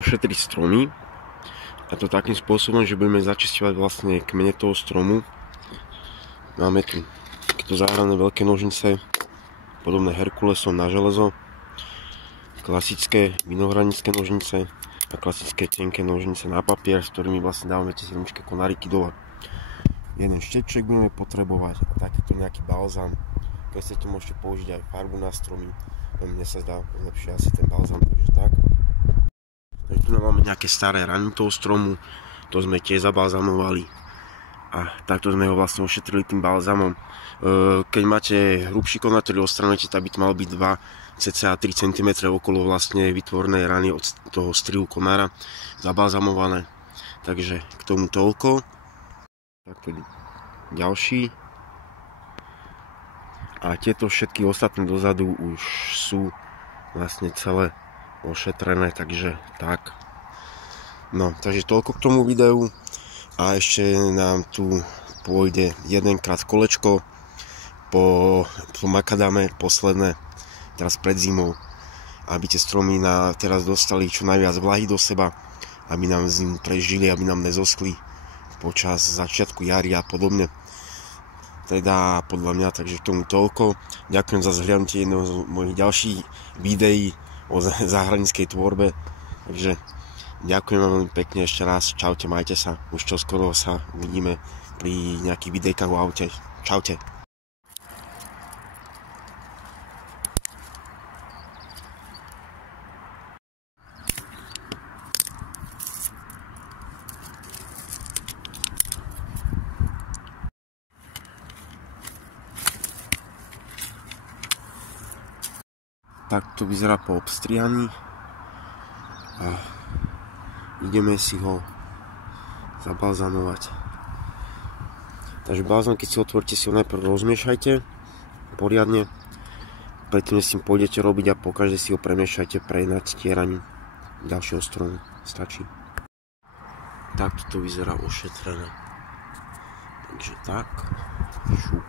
Šetriť stromy, a to takým spôsobom, že budeme začisťovať vlastne kmene toho stromu. Máme tu takéto záhrané veľké nožnice, podobné Herkulesom na železo, klasické vinohradnícke nožnice a klasické tenké nožnice na papier, s ktorými vlastne dávame tie semeničké konáriky dole. Jeden šteček budeme potrebovať a takýto nejaký balzám. Keď chcete, môžete použiť aj farbu na stromy, mne sa zdá lepšie asi ten balzám, takže tak. Takže tu máme nejaké staré rany toho stromu, to sme tiež zabalzamovali a takto sme ho vlastne ošetrili tým balzamom. Keď máte hrubší konár, ktorý odstraňujete, tak by to malo byť 2 cca 3 cm okolo vlastne vytvornej rany od toho strihu konára zabalzamované. Takže k tomu toľko. Takto ďalší. A tieto všetky ostatné dozadu už sú vlastne celé ošetrené, takže tak. No, takže toľko k tomu videu. A ešte nám tu pôjde jedenkrát kolečko po makadame posledné, teraz pred zimou, aby tie stromy teraz dostali čo najviac vlahy do seba, aby nám zimu prežili, aby nám nezoskli počas začiatku jary a podobne. Teda podľa mňa, takže k tomu toľko. Ďakujem za zhliadnutie jedného z mojich ďalších videí o záhradníckej tvorbe. Takže ďakujem vám veľmi pekne ešte raz. Čaute, majte sa. Už čoskoro sa uvidíme pri nejakých videjkách o aute. Čaute. Tak to vyzerá po obstrianí a ideme si ho zabalzamovať. Takže balzam, keď si otvorite, si ho najprv rozmiešajte poriadne, predtým s ním pôjdete robiť a pokaždé si ho premiešajte pre nadstieraním ďalšieho stromu. Stačí. Takto to vyzerá ošetrené. Takže tak. Šup.